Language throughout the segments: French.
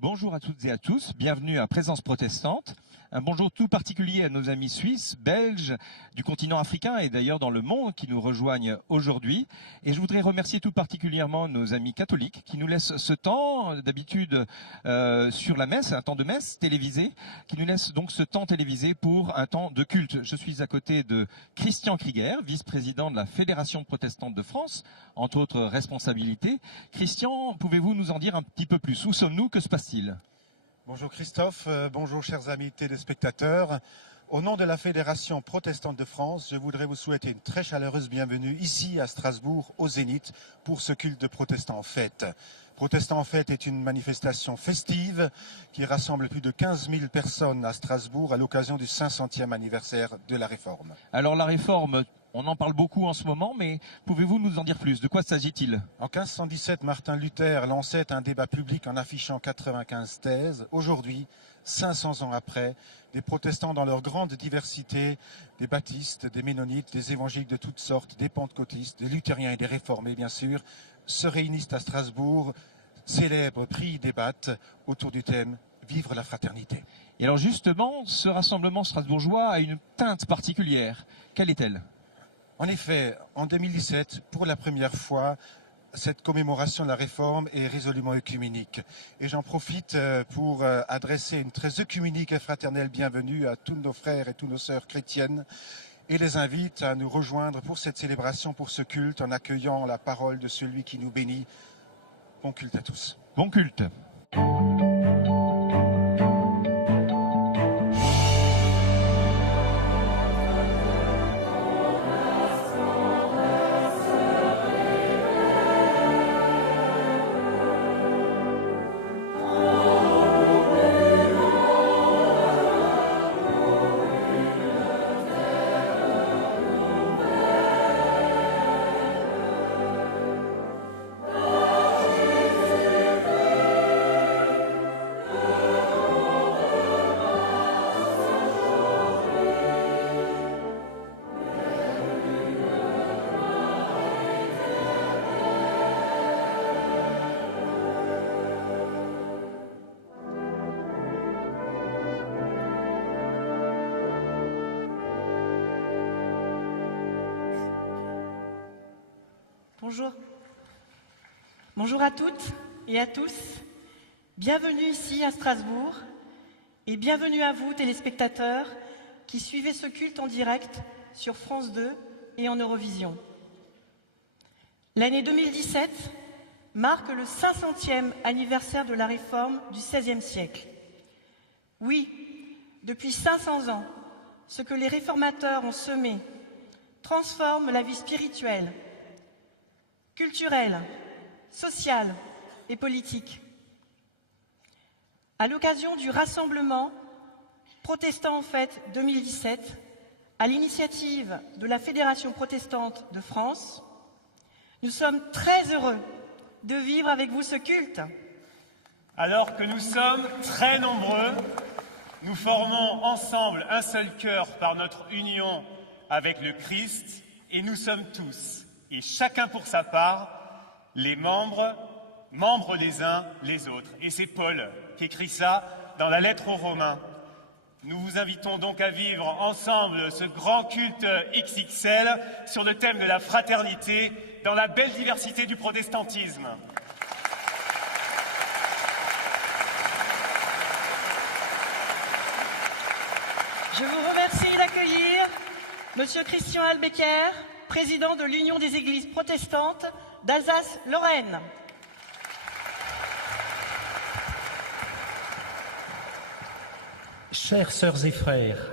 Bonjour à toutes et à tous, bienvenue à Présence protestante. Un bonjour tout particulier à nos amis suisses, belges, du continent africain et d'ailleurs dans le monde qui nous rejoignent aujourd'hui. Et je voudrais remercier tout particulièrement nos amis catholiques qui nous laissent ce temps, d'habitude sur la messe, un temps de messe télévisé, qui nous laissent donc ce temps télévisé pour un temps de culte. Je suis à côté de Christian Krieger, vice-président de la Fédération protestante de France, entre autres responsabilités. Christian, pouvez-vous nous en dire un petit peu plus? Où sommes-nous? Que se passe-t-il? Bonjour Christophe, bonjour chers amis téléspectateurs. Au nom de la Fédération protestante de France, je voudrais vous souhaiter une très chaleureuse bienvenue ici à Strasbourg, au Zénith, pour ce culte de Protestants en fête. Protestants en fête est une manifestation festive qui rassemble plus de 15 000 personnes à Strasbourg à l'occasion du 500e anniversaire de la Réforme. Alors la Réforme, on en parle beaucoup en ce moment, mais pouvez-vous nous en dire plus? De quoi s'agit-il? En 1517, Martin Luther lançait un débat public en affichant 95 thèses. Aujourd'hui, 500 ans après, des protestants dans leur grande diversité, des baptistes, des ménonites, des évangéliques de toutes sortes, des pentecôtistes, des luthériens et des réformés bien sûr, se réunissent à Strasbourg, célèbrent, prient, débattent autour du thème « Vivre la fraternité ». Et alors justement, ce rassemblement strasbourgeois a une teinte particulière. Quelle est-elle? En effet, en 2017, pour la première fois, cette commémoration de la Réforme est résolument œcuménique. Et j'en profite pour adresser une très œcuménique et fraternelle bienvenue à tous nos frères et toutes nos sœurs chrétiennes et les invite à nous rejoindre pour cette célébration, pour ce culte, en accueillant la parole de celui qui nous bénit. Bon culte à tous. Bon culte. Bonjour. Bonjour à toutes et à tous. Bienvenue ici à Strasbourg et bienvenue à vous, téléspectateurs, qui suivez ce culte en direct sur France 2 et en Eurovision. L'année 2017 marque le 500e anniversaire de la Réforme du XVIe siècle. Oui, depuis 500 ans, ce que les réformateurs ont semé transforme la vie spirituelle, culturelle, sociale et politique. À l'occasion du rassemblement Protestants en fête 2017, à l'initiative de la Fédération protestante de France, nous sommes très heureux de vivre avec vous ce culte. Alors que nous sommes très nombreux, nous formons ensemble un seul cœur par notre union avec le Christ et nous sommes tous, et chacun pour sa part, les membres les uns les autres. Et c'est Paul qui écrit ça dans la lettre aux Romains. Nous vous invitons donc à vivre ensemble ce grand culte XXL sur le thème de la fraternité dans la belle diversité du protestantisme. Je vous remercie d'accueillir Monsieur Christian Albecker, président de l'Union des Églises protestantes d'Alsace-Lorraine. Chères sœurs et frères,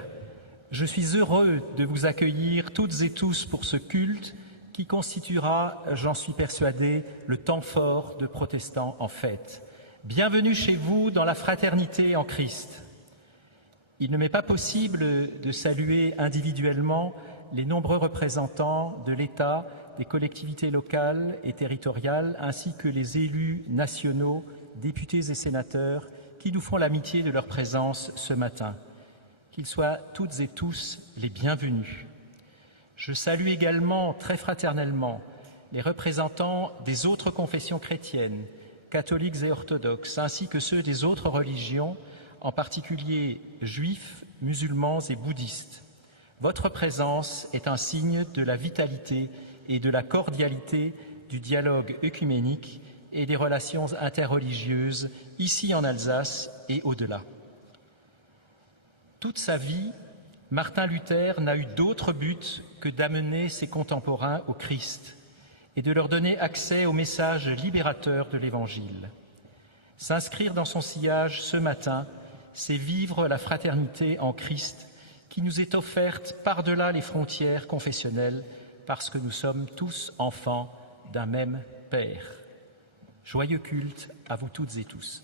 je suis heureux de vous accueillir toutes et tous pour ce culte qui constituera, j'en suis persuadé, le temps fort de Protestants en fête. Bienvenue chez vous dans la fraternité en Christ. Il ne m'est pas possible de saluer individuellement les nombreux représentants de l'État, des collectivités locales et territoriales, ainsi que les élus nationaux, députés et sénateurs, qui nous font l'amitié de leur présence ce matin. Qu'ils soient toutes et tous les bienvenus. Je salue également très fraternellement les représentants des autres confessions chrétiennes, catholiques et orthodoxes, ainsi que ceux des autres religions, en particulier juifs, musulmans et bouddhistes. Votre présence est un signe de la vitalité et de la cordialité du dialogue œcuménique et des relations interreligieuses ici en Alsace et au-delà. Toute sa vie, Martin Luther n'a eu d'autre but que d'amener ses contemporains au Christ et de leur donner accès au message libérateur de l'Évangile. S'inscrire dans son sillage ce matin, c'est vivre la fraternité en Christ qui nous est offerte par-delà les frontières confessionnelles parce que nous sommes tous enfants d'un même Père. Joyeux culte à vous toutes et tous.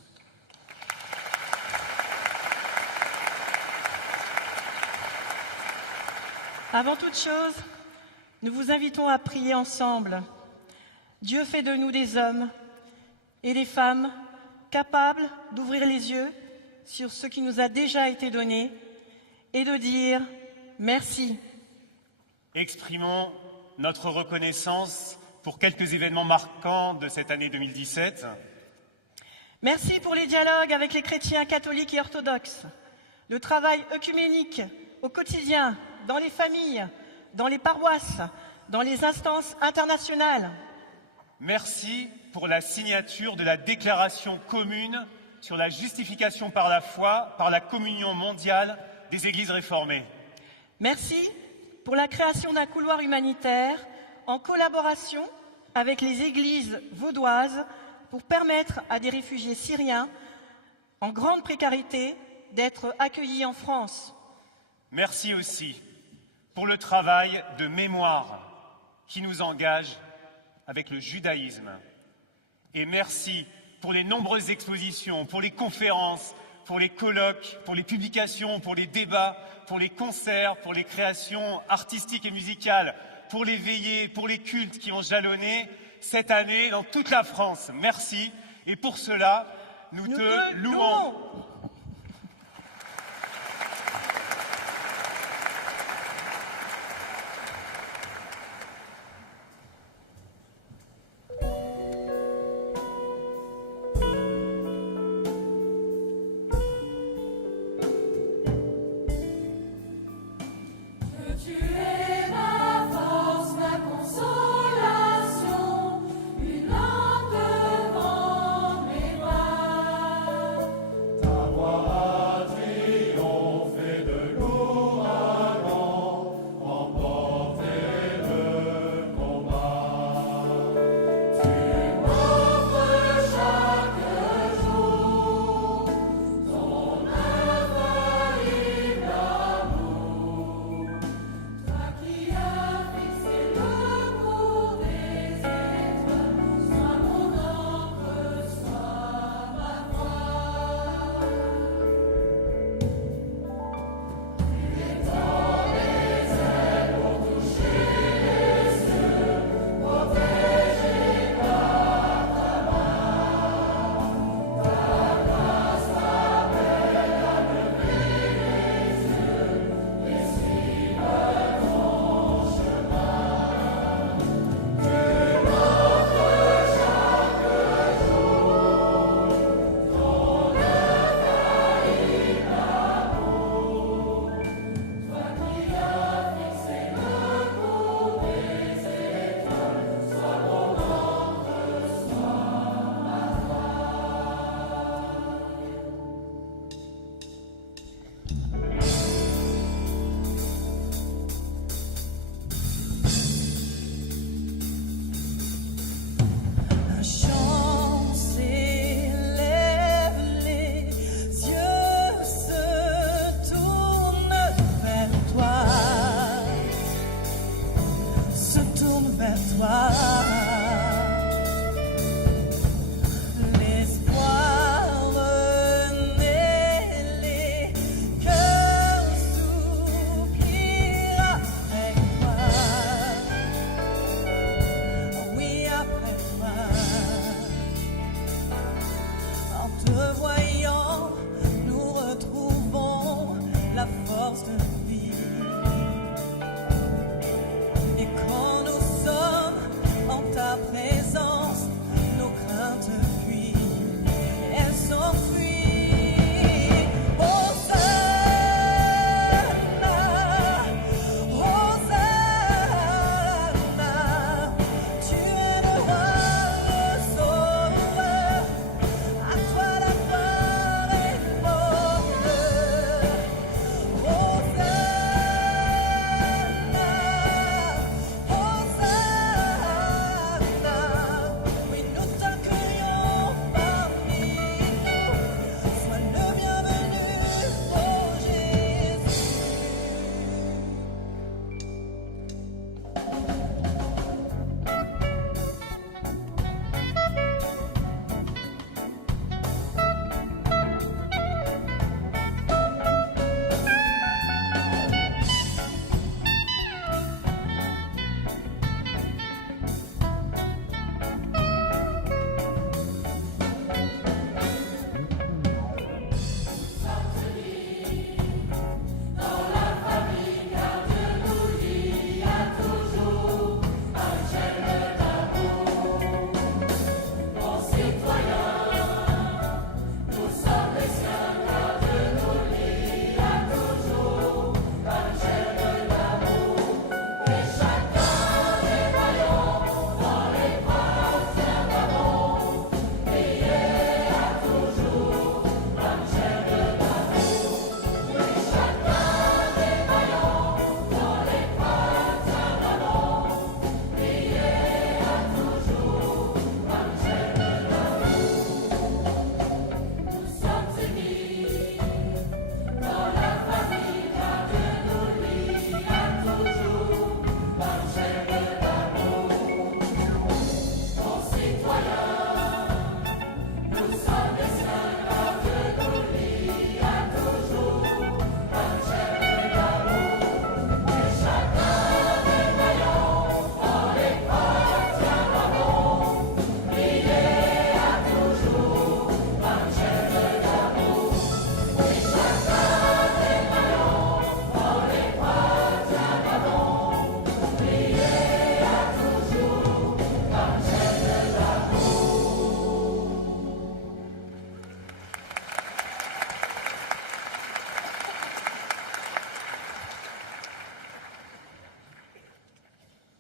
Avant toute chose, nous vous invitons à prier ensemble. Dieu fait de nous des hommes et des femmes capables d'ouvrir les yeux sur ce qui nous a déjà été donné et de dire merci. Exprimons notre reconnaissance pour quelques événements marquants de cette année 2017. Merci pour les dialogues avec les chrétiens catholiques et orthodoxes, le travail œcuménique au quotidien, dans les familles, dans les paroisses, dans les instances internationales. Merci pour la signature de la déclaration commune sur la justification par la foi, par la communion mondiale des églises réformées. Merci pour la création d'un couloir humanitaire en collaboration avec les églises vaudoises pour permettre à des réfugiés syriens en grande précarité d'être accueillis en France. Merci aussi pour le travail de mémoire qui nous engage avec le judaïsme. Et merci pour les nombreuses expositions, pour les conférences, pour les colloques, pour les publications, pour les débats, pour les concerts, pour les créations artistiques et musicales, pour les veillées, pour les cultes qui ont jalonné cette année dans toute la France. Merci. Et pour cela, nous te louons.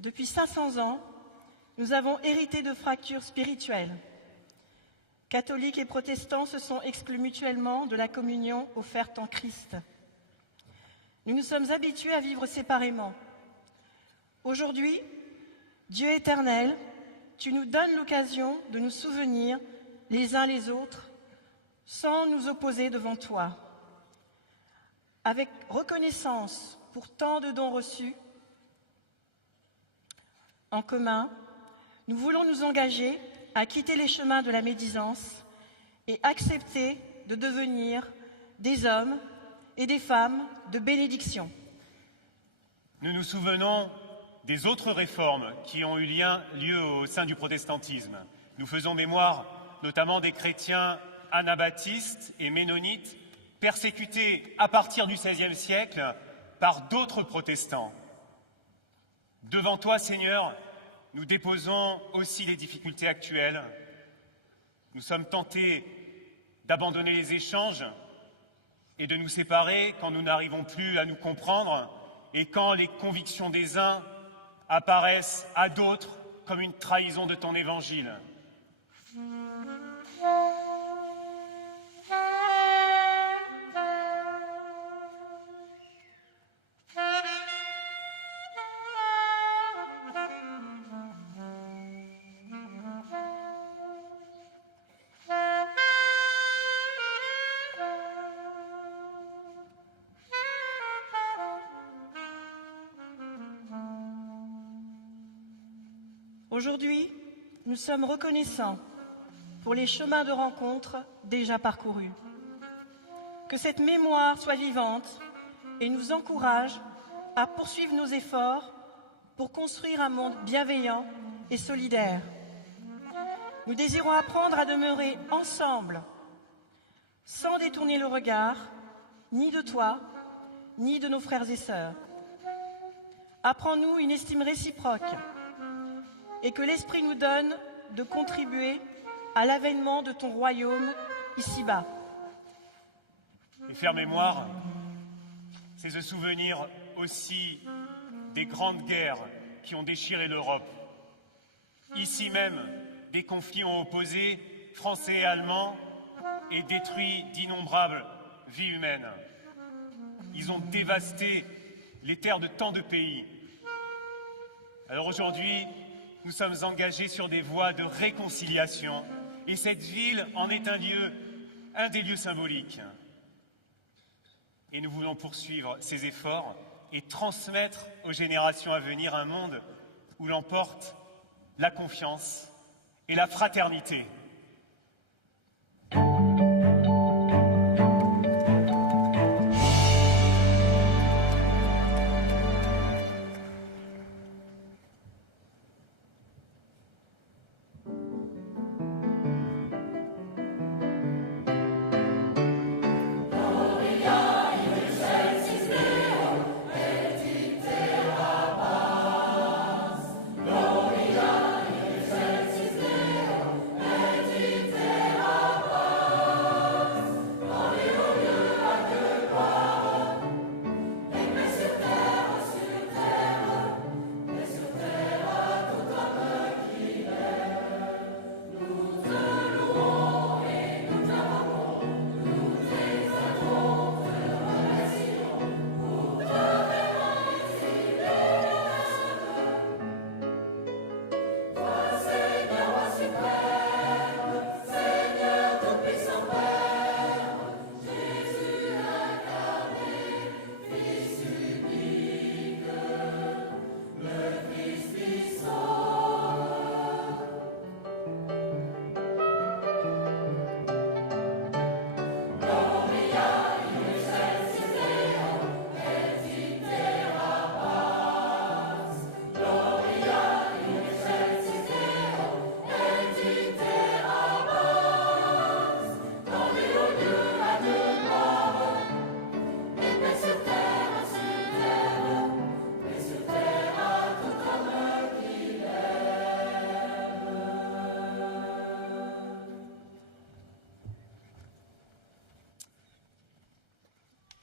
Depuis 500 ans, nous avons hérité de fractures spirituelles. Catholiques et protestants se sont exclus mutuellement de la communion offerte en Christ. Nous nous sommes habitués à vivre séparément. Aujourd'hui, Dieu éternel, tu nous donnes l'occasion de nous souvenir les uns les autres sans nous opposer devant toi. Avec reconnaissance pour tant de dons reçus en commun, nous voulons nous engager à quitter les chemins de la médisance et accepter de devenir des hommes et des femmes de bénédiction. Nous nous souvenons des autres réformes qui ont eu lieu au sein du protestantisme. Nous faisons mémoire notamment des chrétiens anabaptistes et ménonites persécutés à partir du XVIe siècle par d'autres protestants. Devant toi, Seigneur, nous déposons aussi les difficultés actuelles. Nous sommes tentés d'abandonner les échanges et de nous séparer quand nous n'arrivons plus à nous comprendre et quand les convictions des uns apparaissent à d'autres comme une trahison de ton évangile. Aujourd'hui, nous sommes reconnaissants pour les chemins de rencontre déjà parcourus. Que cette mémoire soit vivante et nous encourage à poursuivre nos efforts pour construire un monde bienveillant et solidaire. Nous désirons apprendre à demeurer ensemble, sans détourner le regard, ni de toi, ni de nos frères et sœurs. Apprends-nous une estime réciproque et que l'Esprit nous donne de contribuer à l'avènement de ton royaume ici-bas. Et faire mémoire, c'est se souvenir aussi des grandes guerres qui ont déchiré l'Europe. Ici même, des conflits ont opposé Français et Allemands et détruit d'innombrables vies humaines. Ils ont dévasté les terres de tant de pays. Alors aujourd'hui, nous sommes engagés sur des voies de réconciliation et cette ville en est un des lieux symboliques. Et nous voulons poursuivre ces efforts et transmettre aux générations à venir un monde où l'emporte la confiance et la fraternité.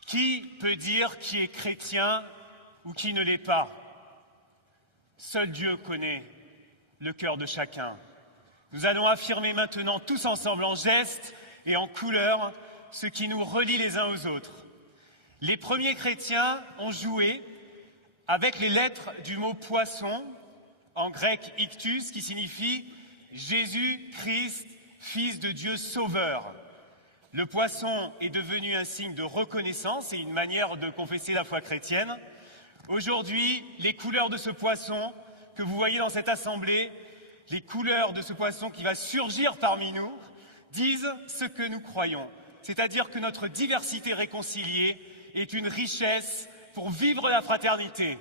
Qui peut dire qui est chrétien ou qui ne l'est pas? Seul Dieu connaît le cœur de chacun. Nous allons affirmer maintenant tous ensemble en gestes et en couleurs ce qui nous relie les uns aux autres. Les premiers chrétiens ont joué avec les lettres du mot poisson, en grec ictus, qui signifie Jésus-Christ, Fils de Dieu Sauveur. Le poisson est devenu un signe de reconnaissance et une manière de confesser la foi chrétienne. Aujourd'hui, les couleurs de ce poisson que vous voyez dans cette assemblée, les couleurs de ce poisson qui va surgir parmi nous, disent ce que nous croyons. C'est-à-dire que notre diversité réconciliée est une richesse pour vivre la fraternité.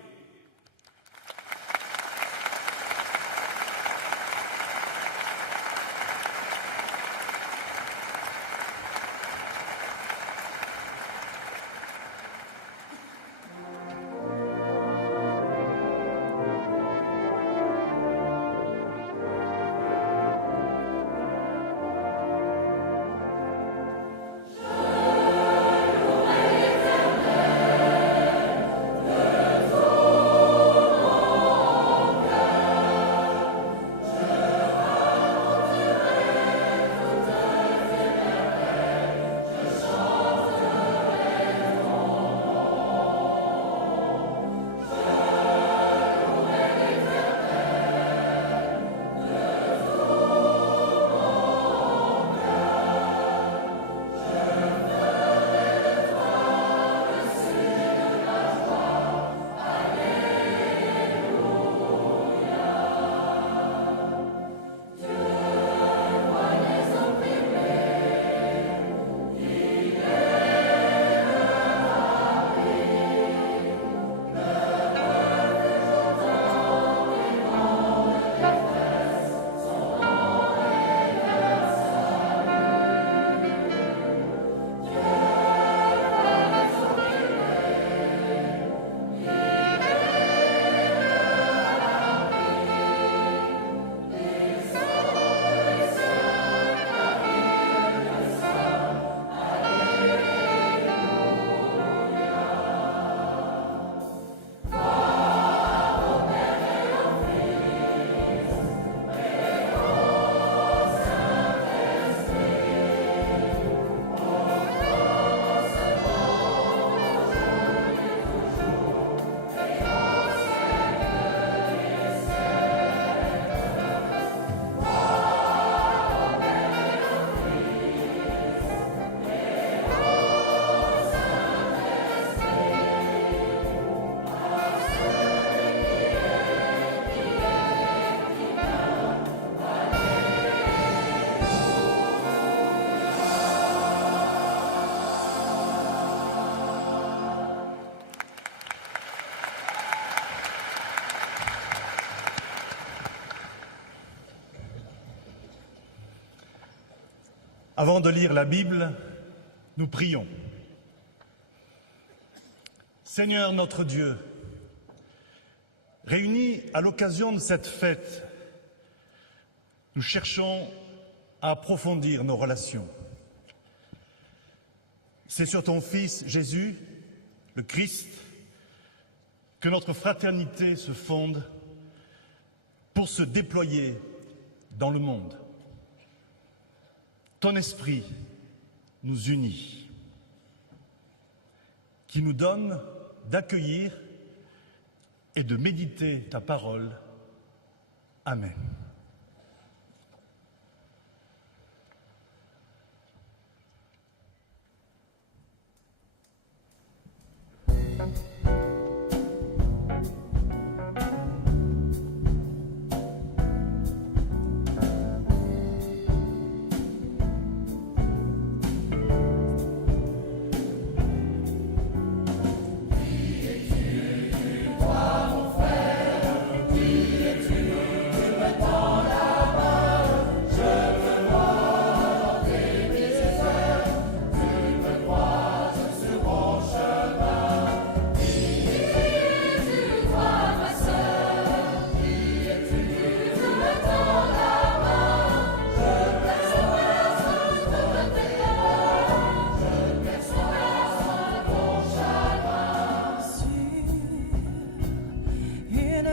Avant de lire la Bible, nous prions. Seigneur notre Dieu, réunis à l'occasion de cette fête, nous cherchons à approfondir nos relations. C'est sur ton Fils Jésus, le Christ, que notre fraternité se fonde pour se déployer dans le monde. Ton esprit nous unit, qui nous donne d'accueillir et de méditer ta parole. Amen.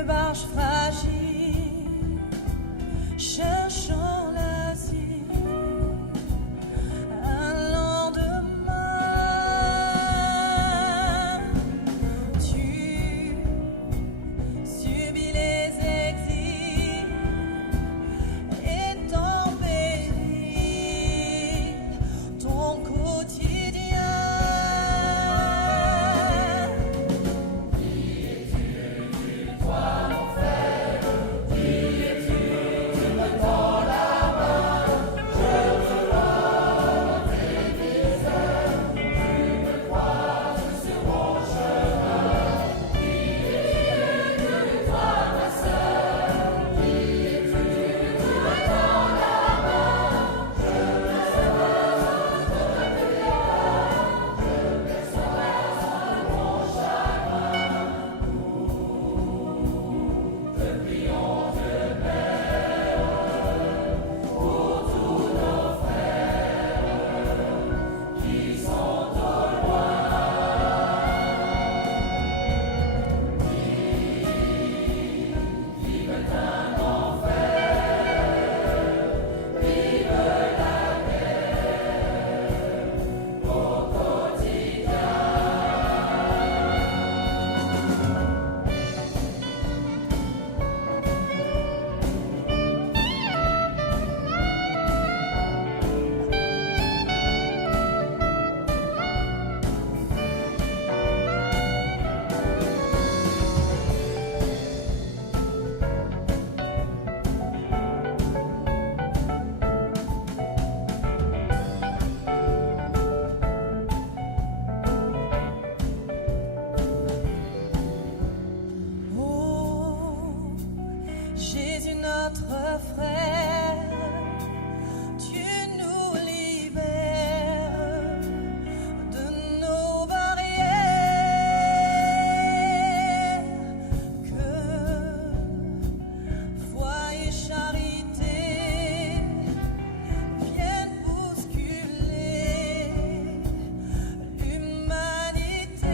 Barge notre frère, tu nous libères de nos barrières. Que foi et charité viennent bousculer l'humanité.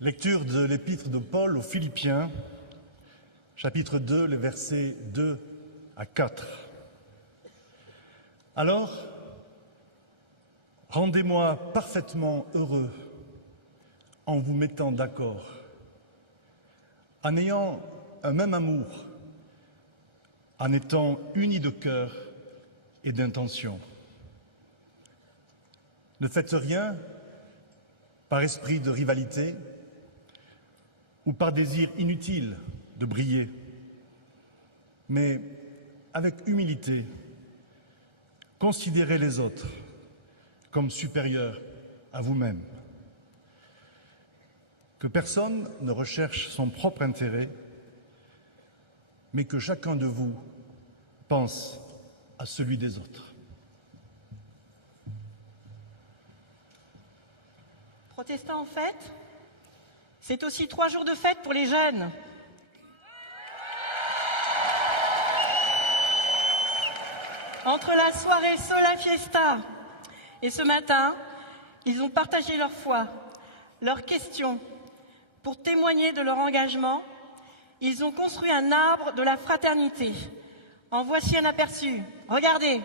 Lecture de l'épître de Paul aux Philippiens, chapitre 2, les versets 2 à 4. Alors, rendez-moi parfaitement heureux en vous mettant d'accord, en ayant un même amour, en étant unis de cœur et d'intention. Ne faites rien par esprit de rivalité ou par désir inutile de briller, mais avec humilité, considérez les autres comme supérieurs à vous-même. Que personne ne recherche son propre intérêt, mais que chacun de vous pense à celui des autres. Protestants en fête, c'est aussi 3 jours de fête pour les jeunes. Entre la soirée Sola Fiesta et ce matin, ils ont partagé leur foi, leurs questions. Pour témoigner de leur engagement, ils ont construit un arbre de la fraternité. En voici un aperçu. Regardez.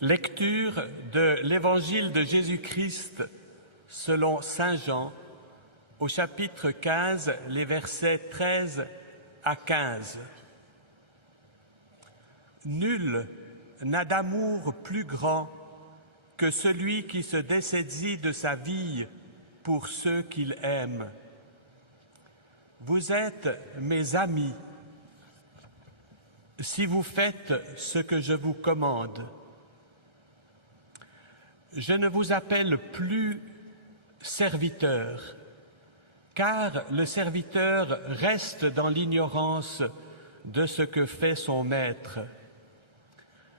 Lecture de l'Évangile de Jésus-Christ selon Saint Jean, au chapitre 15, les versets 13 à 15. Nul n'a d'amour plus grand que celui qui se dessaisit de sa vie pour ceux qu'il aime. Vous êtes mes amis si vous faites ce que je vous commande. Je ne vous appelle plus serviteur, car le serviteur reste dans l'ignorance de ce que fait son maître.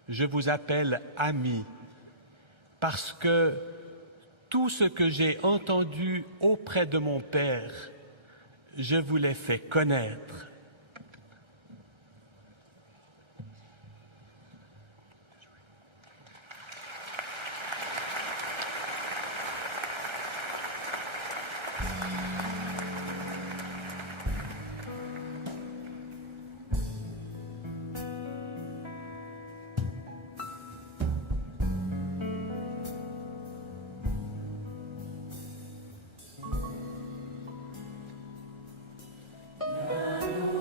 Je vous appelle ami, parce que tout ce que j'ai entendu auprès de mon Père, je vous l'ai fait connaître. Nous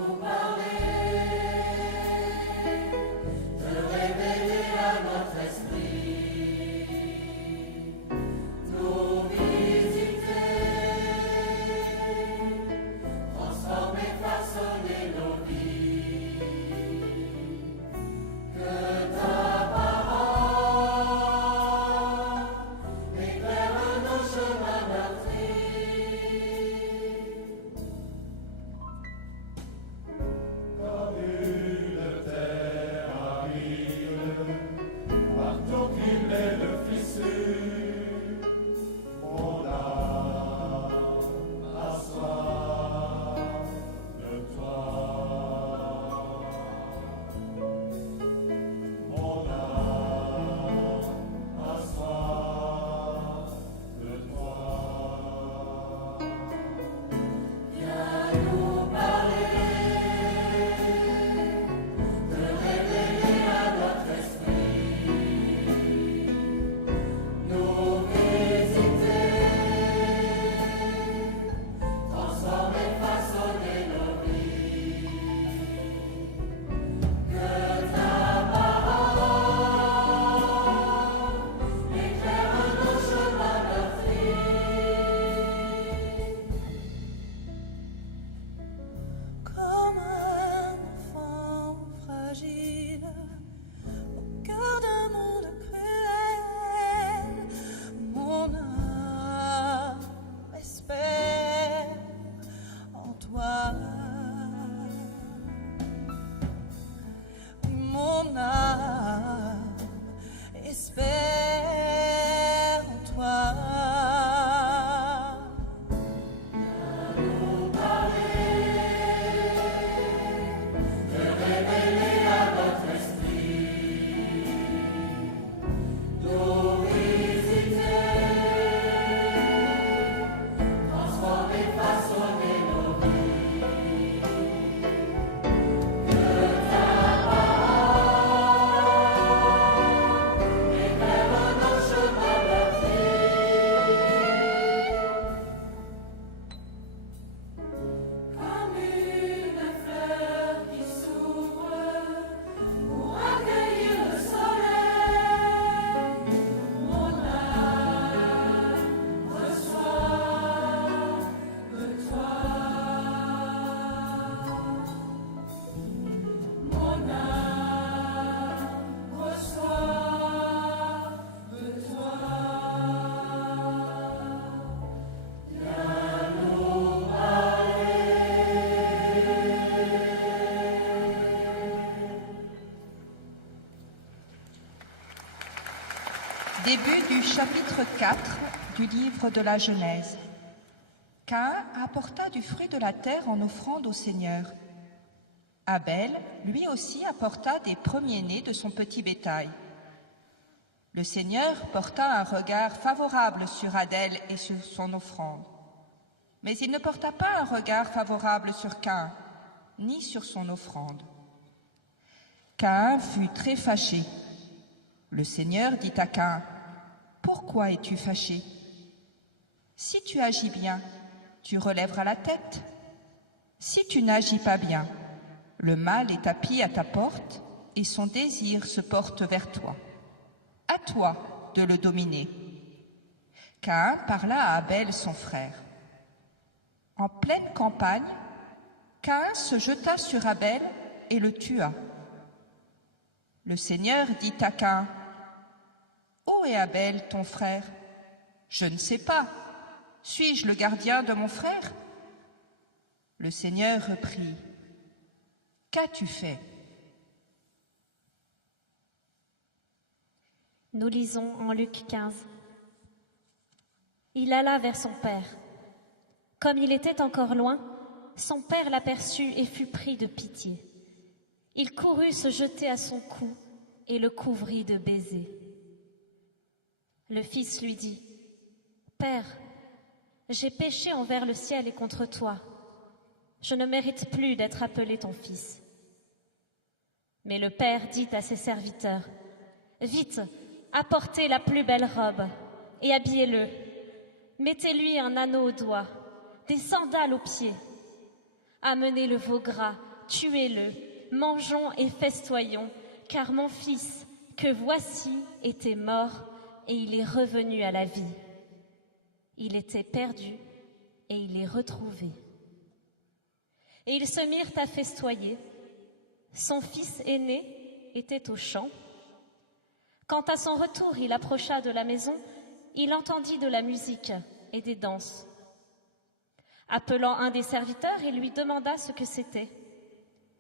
chapitre 4 du livre de la Genèse. Caïn apporta du fruit de la terre en offrande au Seigneur. Abel, lui aussi, apporta des premiers-nés de son petit bétail. Le Seigneur porta un regard favorable sur Abel et sur son offrande. Mais il ne porta pas un regard favorable sur Caïn, ni sur son offrande. Caïn fut très fâché. Le Seigneur dit à Caïn, « Pourquoi es-tu fâché? Si tu agis bien, tu relèveras la tête. Si tu n'agis pas bien, le mal est tapis à ta porte et son désir se porte vers toi. À toi de le dominer. » Caïn parla à Abel son frère. En pleine campagne, Caïn se jeta sur Abel et le tua. Le Seigneur dit à Caïn, « Où est Abel, ton frère? Je ne sais pas. Suis-je le gardien de mon frère? » Le Seigneur reprit, « Qu'as-tu fait? » Nous lisons en Luc 15. Il alla vers son père. Comme il était encore loin, son père l'aperçut et fut pris de pitié. Il courut se jeter à son cou et le couvrit de baisers. Le fils lui dit, « Père, j'ai péché envers le ciel et contre toi. Je ne mérite plus d'être appelé ton fils. » Mais le père dit à ses serviteurs, « Vite, apportez la plus belle robe et habillez-le. Mettez-lui un anneau au doigt, des sandales aux pieds. Amenez le veau gras, tuez-le, mangeons et festoyons, car mon fils, que voici, était mort et il est revenu à la vie. Il était perdu et il est retrouvé. » Et ils se mirent à festoyer. Son fils aîné était au champ. Quand à son retour il approcha de la maison, il entendit de la musique et des danses. Appelant un des serviteurs, il lui demanda ce que c'était.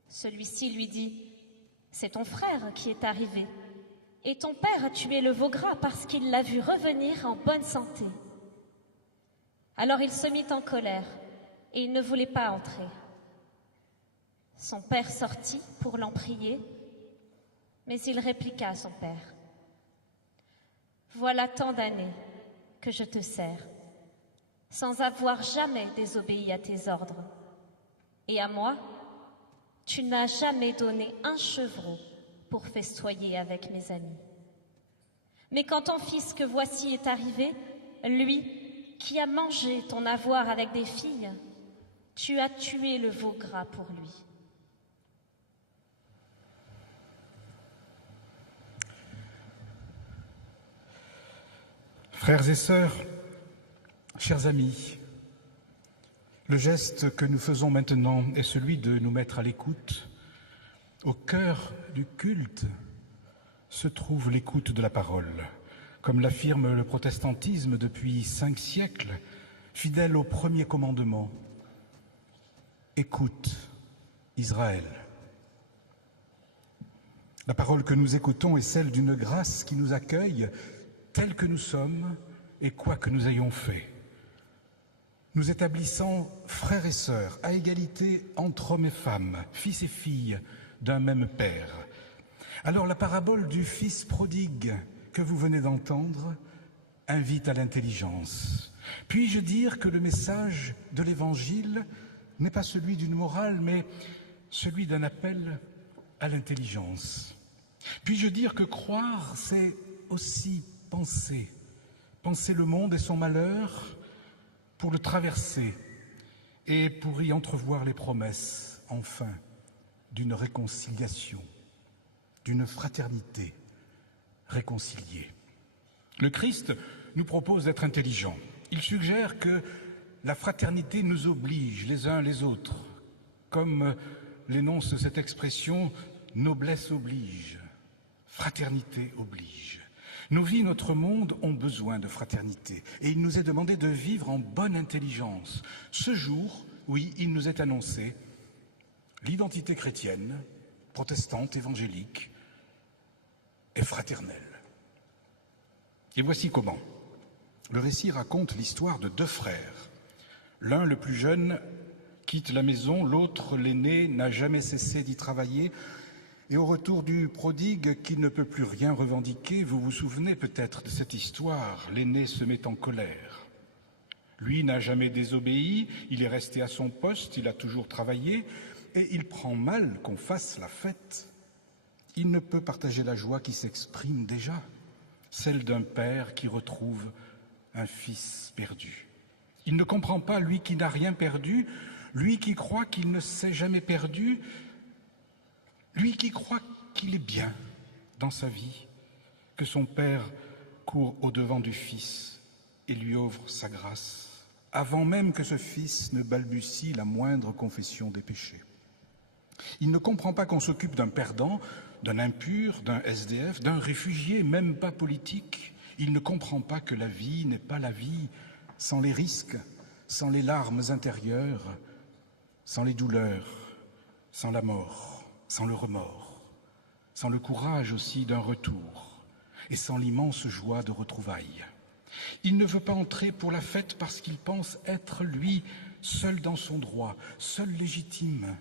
Celui-ci lui dit, « C'est ton frère qui est arrivé, et ton père a tué le veau gras parce qu'il l'a vu revenir en bonne santé. » Alors il se mit en colère, et il ne voulait pas entrer. Son père sortit pour l'en prier, mais il répliqua à son père, « Voilà tant d'années que je te sers, sans avoir jamais désobéi à tes ordres. Et à moi, tu n'as jamais donné un chevreau pour festoyer avec mes amis. Mais quand ton fils que voici est arrivé, lui qui a mangé ton avoir avec des filles, tu as tué le veau gras pour lui. » Frères et sœurs, chers amis, le geste que nous faisons maintenant est celui de nous mettre à l'écoute. Au cœur du culte se trouve l'écoute de la parole. Comme l'affirme le protestantisme depuis 5 siècles, fidèle au premier commandement, « Écoute, Israël ». La parole que nous écoutons est celle d'une grâce qui nous accueille tels que nous sommes et quoi que nous ayons fait. Nous établissant frères et sœurs à égalité entre hommes et femmes, fils et filles d'un même Père. Alors la parabole du Fils prodigue que vous venez d'entendre invite à l'intelligence. Puis-je dire que le message de l'Évangile n'est pas celui d'une morale, mais celui d'un appel à l'intelligence. Puis-je dire que croire, c'est aussi penser le monde et son malheur pour le traverser et pour y entrevoir les promesses, enfin, d'une réconciliation, d'une fraternité réconciliée. Le Christ nous propose d'être intelligents. Il suggère que la fraternité nous oblige les uns les autres, comme l'énonce cette expression « noblesse oblige », fraternité oblige. Nos vies, notre monde ont besoin de fraternité et il nous est demandé de vivre en bonne intelligence. Ce jour, oui, il nous est annoncé l'identité chrétienne, protestante, évangélique, est fraternelle. Et voici comment. Le récit raconte l'histoire de deux frères. L'un, le plus jeune, quitte la maison, l'autre, l'aîné, n'a jamais cessé d'y travailler. Et au retour du prodigue qui ne peut plus rien revendiquer, vous vous souvenez peut-être de cette histoire, l'aîné se met en colère. Lui n'a jamais désobéi, il est resté à son poste, il a toujours travaillé, et il prend mal qu'on fasse la fête. Il ne peut partager la joie qui s'exprime déjà, celle d'un père qui retrouve un fils perdu. Il ne comprend pas, lui qui n'a rien perdu, lui qui croit qu'il ne s'est jamais perdu, lui qui croit qu'il est bien dans sa vie, que son père court au-devant du fils et lui offre sa grâce, avant même que ce fils ne balbutie la moindre confession des péchés. Il ne comprend pas qu'on s'occupe d'un perdant, d'un impur, d'un SDF, d'un réfugié, même pas politique. Il ne comprend pas que la vie n'est pas la vie sans les risques, sans les larmes intérieures, sans les douleurs, sans la mort, sans le remords, sans le courage aussi d'un retour et sans l'immense joie de retrouvailles. Il ne veut pas entrer pour la fête parce qu'il pense être, lui, seul dans son droit, seul légitime,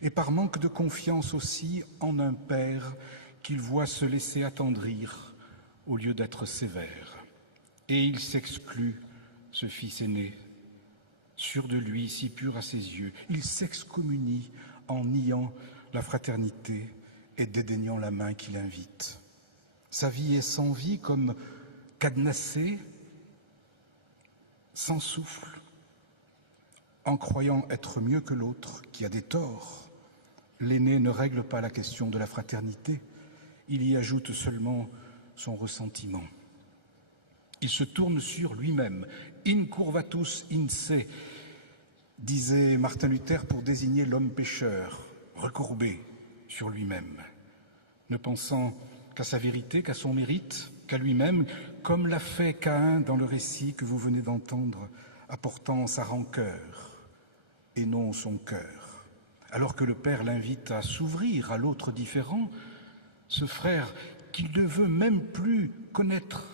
et par manque de confiance aussi en un père qu'il voit se laisser attendrir au lieu d'être sévère. Et il s'exclut, ce fils aîné, sûr de lui, si pur à ses yeux. Il s'excommunie en niant la fraternité et dédaignant la main qui l'invite. Sa vie est sans vie, comme cadenassée, sans souffle, en croyant être mieux que l'autre qui a des torts. L'aîné ne règle pas la question de la fraternité, il y ajoute seulement son ressentiment. Il se tourne sur lui-même. Incurvatus in se, disait Martin Luther pour désigner l'homme pécheur, recourbé sur lui-même, ne pensant qu'à sa vérité, qu'à son mérite, qu'à lui-même, comme l'a fait Caïn dans le récit que vous venez d'entendre, apportant sa rancœur et non son cœur. Alors que le père l'invite à s'ouvrir à l'autre différent, ce frère qu'il ne veut même plus connaître,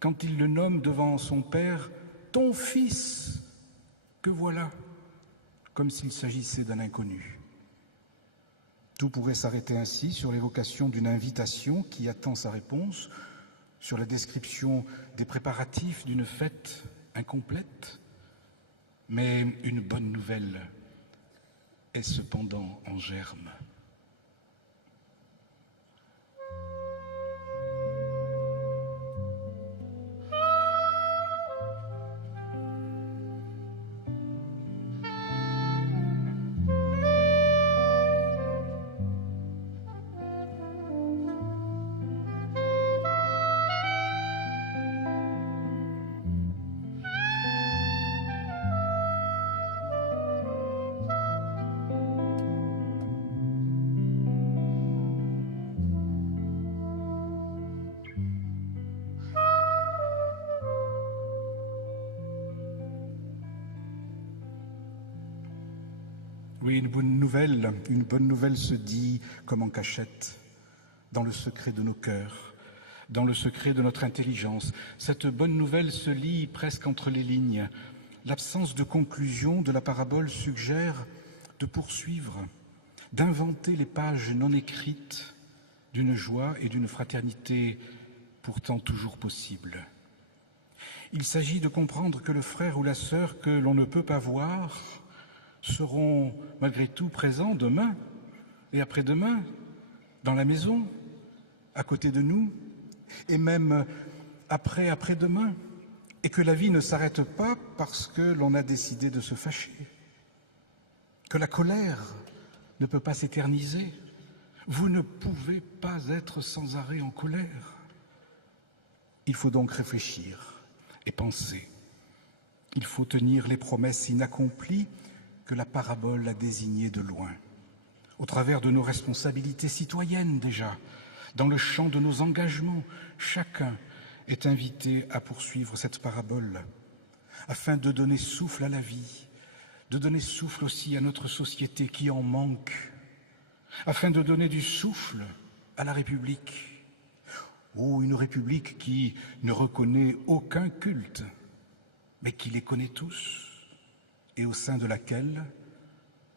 quand il le nomme devant son père « ton fils », que voilà, comme s'il s'agissait d'un inconnu. Tout pourrait s'arrêter ainsi sur l'évocation d'une invitation qui attend sa réponse, sur la description des préparatifs d'une fête incomplète, mais une bonne nouvelle est cependant en germe. Oui, une bonne nouvelle se dit comme en cachette, dans le secret de nos cœurs, dans le secret de notre intelligence. Cette bonne nouvelle se lit presque entre les lignes. L'absence de conclusion de la parabole suggère de poursuivre, d'inventer les pages non écrites d'une joie et d'une fraternité pourtant toujours possible. Il s'agit de comprendre que le frère ou la sœur que l'on ne peut pas voir seront malgré tout présents demain et après-demain, dans la maison, à côté de nous, et même après-demain, et que la vie ne s'arrête pas parce que l'on a décidé de se fâcher, que la colère ne peut pas s'éterniser. Vous ne pouvez pas être sans arrêt en colère. Il faut donc réfléchir et penser. Il faut tenir les promesses inaccomplies que la parabole a désignées de loin, au travers de nos responsabilités citoyennes déjà, dans le champ de nos engagements. Chacun est invité à poursuivre cette parabole, afin de donner souffle à la vie, de donner souffle aussi à notre société qui en manque, afin de donner du souffle à la République. Oh, une République qui ne reconnaît aucun culte mais qui les connaît tous et au sein de laquelle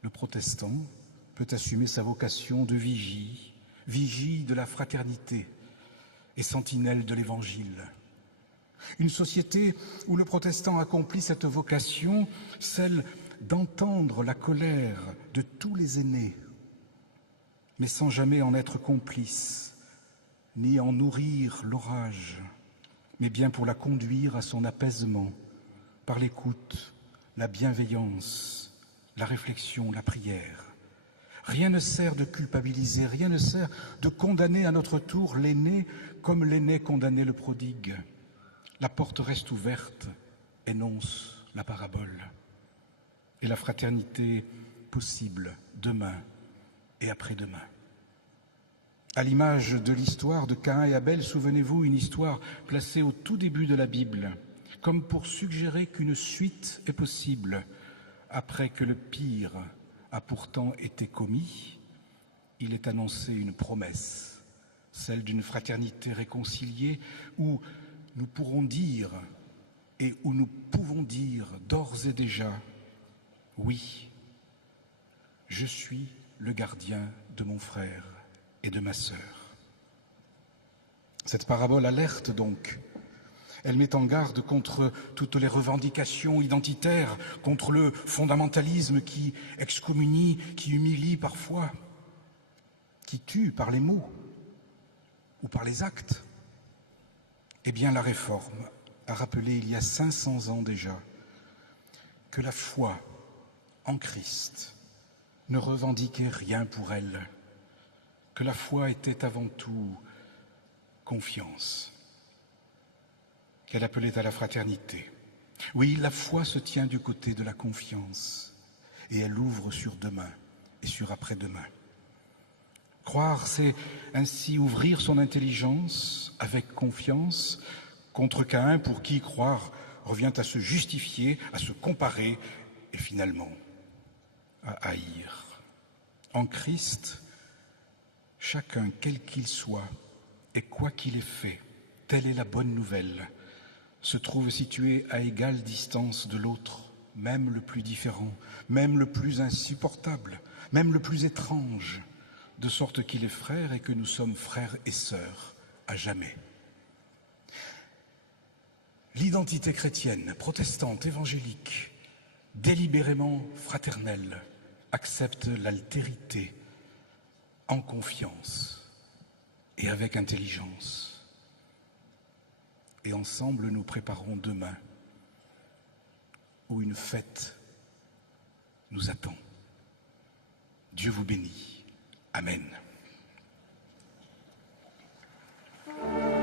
le protestant peut assumer sa vocation de vigie, vigie de la fraternité et sentinelle de l'Évangile. Une société où le protestant accomplit cette vocation, celle d'entendre la colère de tous les aînés, mais sans jamais en être complice, ni en nourrir l'orage, mais bien pour la conduire à son apaisement, par l'écoute, la bienveillance, la réflexion, la prière. Rien ne sert de culpabiliser, rien ne sert de condamner à notre tour l'aîné comme l'aîné condamnait le prodigue. La porte reste ouverte, énonce la parabole. Et la fraternité possible demain et après-demain. À l'image de l'histoire de Caïn et Abel, souvenez-vous, une histoire placée au tout début de la Bible, comme pour suggérer qu'une suite est possible. Après que le pire a pourtant été commis, il est annoncé une promesse, celle d'une fraternité réconciliée où nous pourrons dire et où nous pouvons dire d'ores et déjà « Oui, je suis le gardien de mon frère et de ma sœur ». Cette parabole alerte donc. Elle met en garde contre toutes les revendications identitaires, contre le fondamentalisme qui excommunie, qui humilie parfois, qui tue par les mots ou par les actes. Eh bien, la Réforme a rappelé il y a 500 ans déjà que la foi en Christ ne revendiquait rien pour elle, que la foi était avant tout confiance, qu'elle appelait à la fraternité. Oui, la foi se tient du côté de la confiance et elle ouvre sur demain et sur après-demain. Croire, c'est ainsi ouvrir son intelligence avec confiance contre Caïn pour qui croire revient à se justifier, à se comparer et finalement à haïr. En Christ, chacun, quel qu'il soit et quoi qu'il ait fait, telle est la bonne nouvelle, se trouve situé à égale distance de l'autre, même le plus différent, même le plus insupportable, même le plus étrange, de sorte qu'il est frère et que nous sommes frères et sœurs à jamais. L'identité chrétienne, protestante, évangélique, délibérément fraternelle, accepte l'altérité en confiance et avec intelligence. Et ensemble, nous préparons demain où une fête nous attend. Dieu vous bénit. Amen. Oh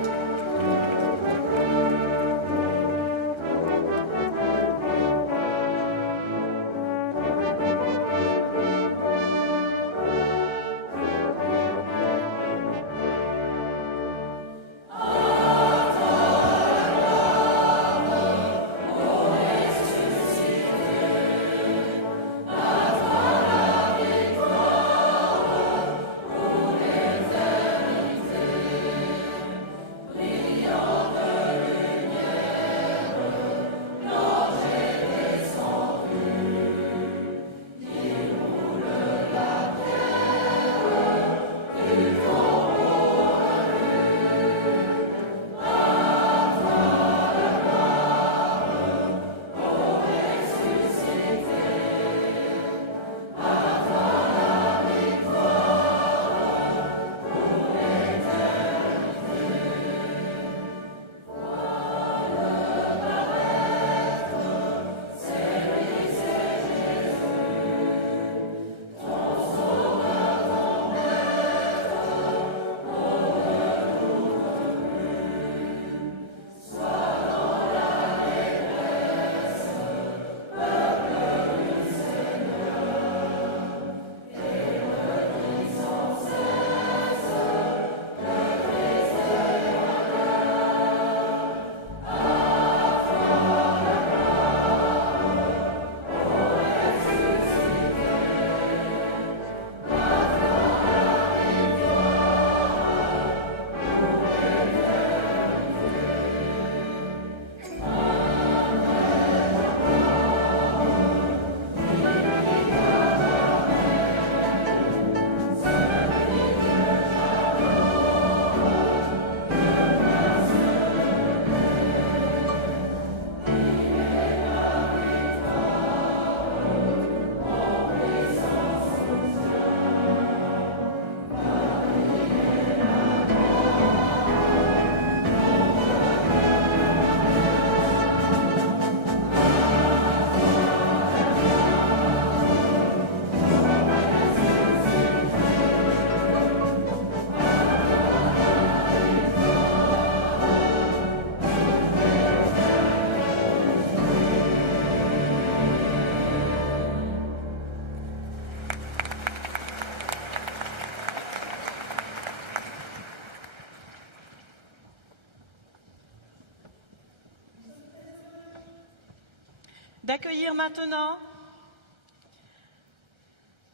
d'accueillir maintenant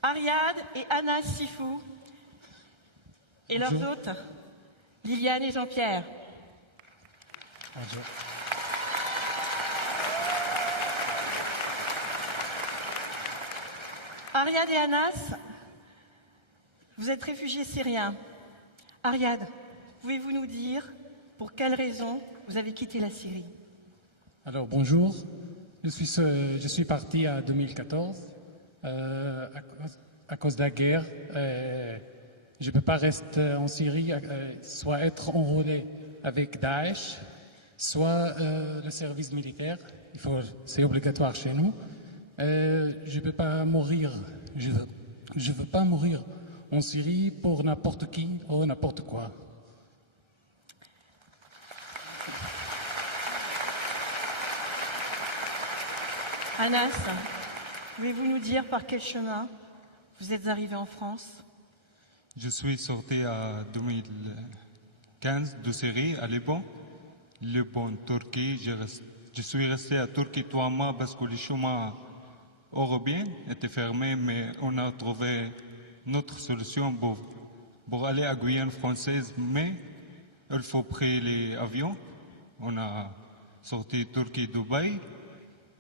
Ariad et Anas Sifou et leurs hôtes, Liliane et Jean-Pierre. Bonjour. Ariad et Anas, vous êtes réfugiés syriens. Ariad, pouvez-vous nous dire pour quelles raisons vous avez quitté la Syrie? Alors bonjour, je suis parti en 2014 à cause de la guerre. Je ne peux pas rester en Syrie, soit être enrôlé avec Daesh, soit le service militaire. C'est obligatoire chez nous. Je ne peux pas mourir. Je veux pas mourir en Syrie pour n'importe qui ou n'importe quoi. Anas, pouvez-vous nous dire par quel chemin vous êtes arrivé en France? Je suis sorti en 2015 de Syrie, à Liban. Liban, Turquie. Je suis resté à Turquie 3 mois parce que les chemins européens étaient fermés, mais on a trouvé notre solution pour aller à Guyane française. Mais il faut prendre l'avion. On a sorti Turquie-Dubaï.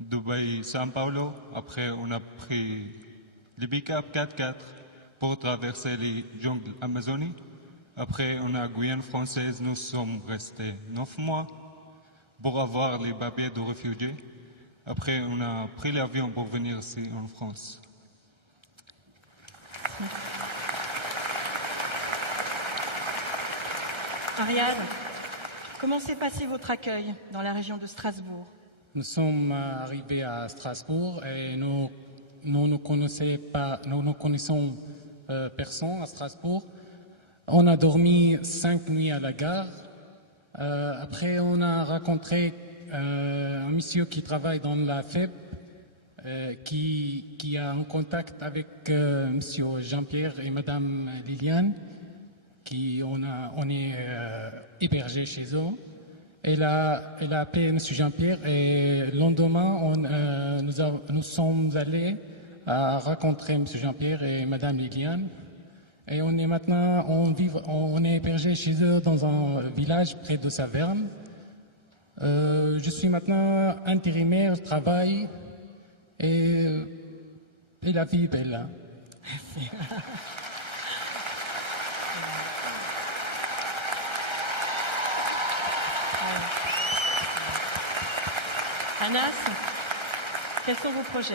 Dubaï-São Paulo. Après, on a pris les pick-up 4x4 pour traverser les jungles amazoniques. Après, on a Guyane française. Nous sommes restés 9 mois pour avoir les papiers de réfugiés. Après, on a pris l'avion pour venir ici en France. Ariad, comment s'est passé votre accueil dans la région de Strasbourg? Nous sommes arrivés à Strasbourg et nous ne connaissons personne à Strasbourg. On a dormi 5 nuits à la gare. Après, on a rencontré un monsieur qui travaille dans la FEP, qui a un contact avec monsieur Jean-Pierre et madame Liliane, on est hébergés chez eux. Elle a appelé monsieur Jean-Pierre et le lendemain, nous sommes allés à rencontrer monsieur Jean-Pierre et madame Liliane. Et on est maintenant, on est hébergé chez eux dans un village près de Saverne. Je suis maintenant intérimaire, je travaille et la vie est belle. Anas, quels sont vos projets?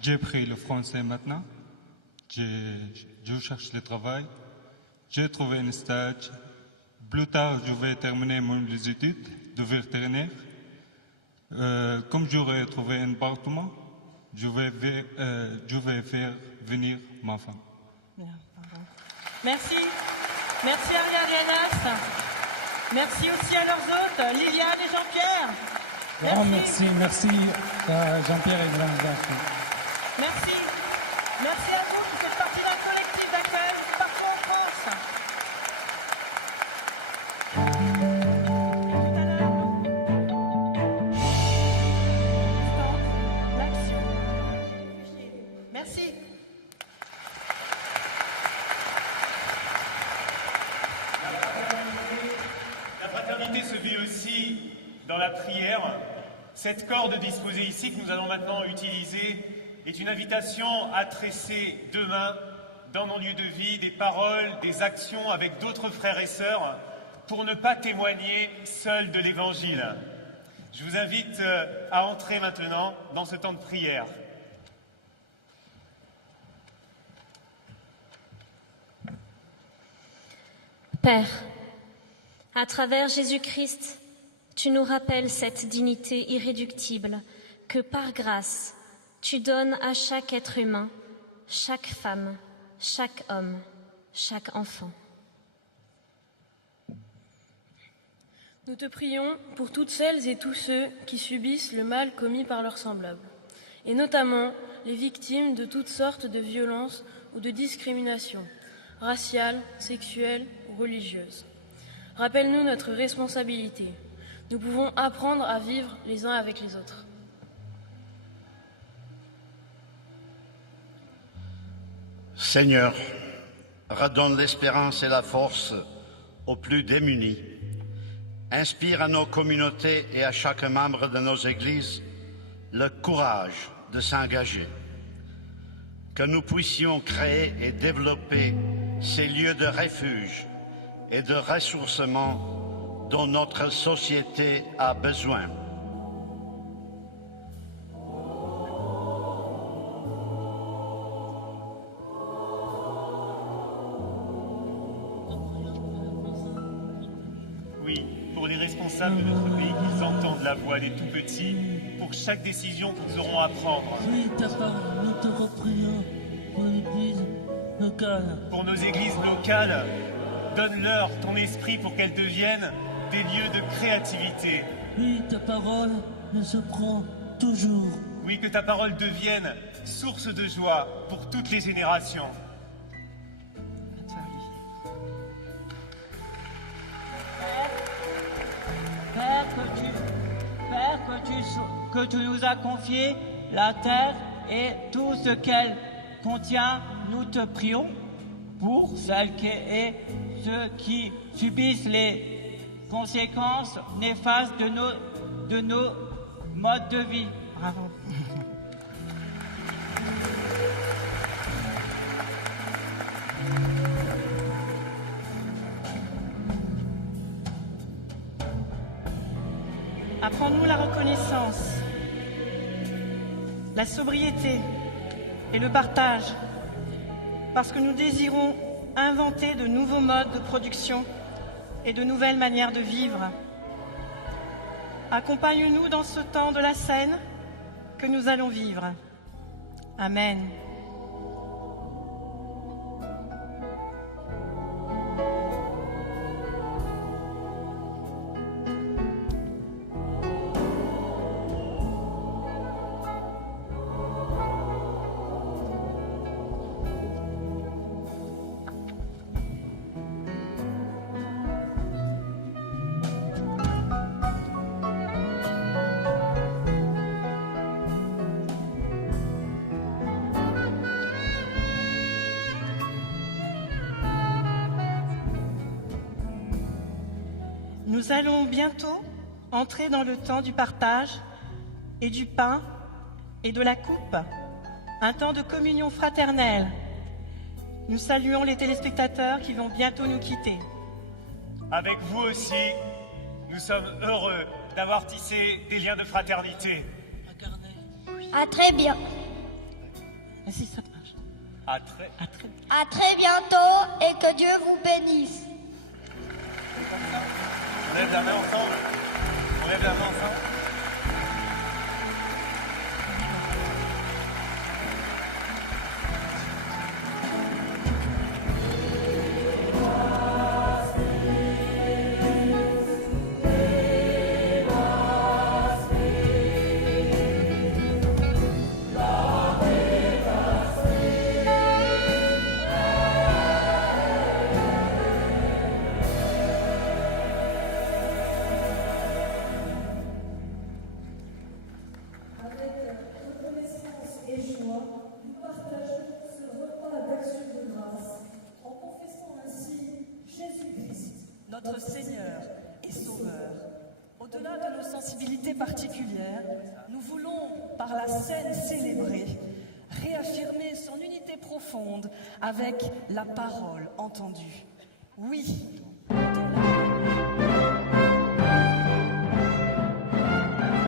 J'ai pris le français maintenant. Je cherche le travail. J'ai trouvé un stage. Plus tard, je vais terminer mes études de vétérinaire. Comme j'aurai trouvé un appartement, je vais faire venir ma femme. Merci. Merci Ariad et Anas. Merci aussi à leurs hôtes, Liliane et Jean-Pierre. Merci Jean-Pierre et Jean-Pierre. Merci. Merci à vous qui faites partie d'un collectif d'accueil partout en France. L'action. Merci. La fraternité se vit aussi dans la prière. Cette corde disposée ici que nous allons maintenant utiliser est une invitation à tresser demain dans nos lieux de vie des paroles, des actions avec d'autres frères et sœurs pour ne pas témoigner seul de l'Évangile. Je vous invite à entrer maintenant dans ce temps de prière. Père, à travers Jésus-Christ, tu nous rappelles cette dignité irréductible que par grâce, tu donnes à chaque être humain, chaque femme, chaque homme, chaque enfant. Nous te prions pour toutes celles et tous ceux qui subissent le mal commis par leurs semblables, et notamment les victimes de toutes sortes de violences ou de discriminations, raciales, sexuelles ou religieuses. Rappelle-nous notre responsabilité. Nous pouvons apprendre à vivre les uns avec les autres. Seigneur, redonne l'espérance et la force aux plus démunis. Inspire à nos communautés et à chaque membre de nos églises le courage de s'engager. Que nous puissions créer et développer ces lieux de refuge et de ressourcement dont notre société a besoin. Oui, pour les responsables de notre pays, qu'ils entendent la voix des tout-petits pour chaque décision qu'ils auront à prendre. Oui, ta parole, nous te reprions pour l'église locale. Pour nos églises locales, donne-leur ton esprit pour qu'elles deviennent des lieux de créativité. Oui, ta parole ne se prend toujours. Oui, que ta parole devienne source de joie pour toutes les générations. Que tu nous as confié la terre et tout ce qu'elle contient, nous te prions pour celles et ceux qui subissent les conséquences néfastes de nos modes de vie. Bravo. Apprends-nous la reconnaissance, la sobriété et le partage, parce que nous désirons inventer de nouveaux modes de production et de nouvelles manières de vivre. Accompagne-nous dans ce temps de la scène que nous allons vivre. Amen. Nous allons bientôt entrer dans le temps du partage et du pain et de la coupe, un temps de communion fraternelle. Nous saluons les téléspectateurs qui vont bientôt nous quitter. Avec vous aussi, nous sommes heureux d'avoir tissé des liens de fraternité. À très bien. À très... À très bientôt et que Dieu vous bénisse. On lève la main ensemble. On lève la main ensemble. Notre Seigneur et Sauveur. Au-delà de nos sensibilités particulières, nous voulons, par la scène célébrée, réaffirmer son unité profonde avec la parole entendue. Oui,